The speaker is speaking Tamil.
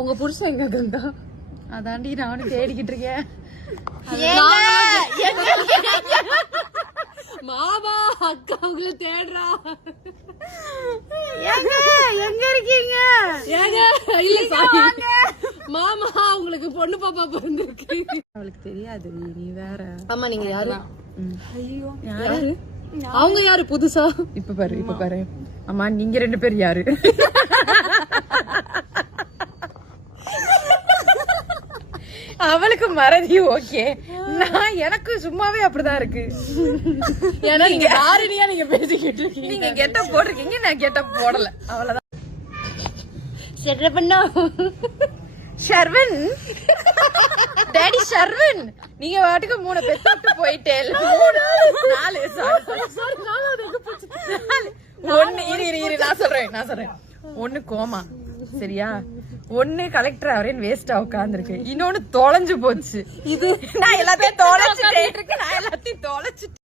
உங்க புருஷன் எங்க கங்கா? அதாண்டி நானும் தேடிக்கிட்டு இருக்கேன். மாமா அக்கா உங்களை தேடுறா. எங்க இருக்கீங்க? ஏங்க இல்ல சாரி மாமா உங்களுக்கு பொண்ணு பாப்பா பிறந்திருக்கு. அவளுக்கு தெரியாது, நீ வேற. ஆமா நீங்க யாரு? ஐயோ யாரு அவங்க? யாரு புதுசா? இப்ப பாரு. அம்மா நீங்க 2 பேர் யாரு? அவளுக்கு மறதி ஓகே, நான் எனக்கு சும்மாவே அப்படிதான் இருக்கு. ஏன்னா நீங்க யாருனியா நீங்க பேசிக்கிட்டு இருக்கீங்க. நீங்க கெட்டப் போட்டிருக்கீங்க, நான் கெட்டப் போடல, அவ்வளவுதான். ஷர்வன், டாடி ஷர்வன், நீங்க வாட்டுக்கு 3 பெத்து போயிட்டே. 4 சாரி 1 இரு நான் சொல்றேன். 1 கோமா, சரியா? 1 கலெக்டர் அவரேன்னு வேஸ்டா உட்கார்ந்துருக்கு. இன்னொன்னு தொலைஞ்சு போச்சு. இது நான் எல்லாத்தையும் தொலைச்சிட்டேன்.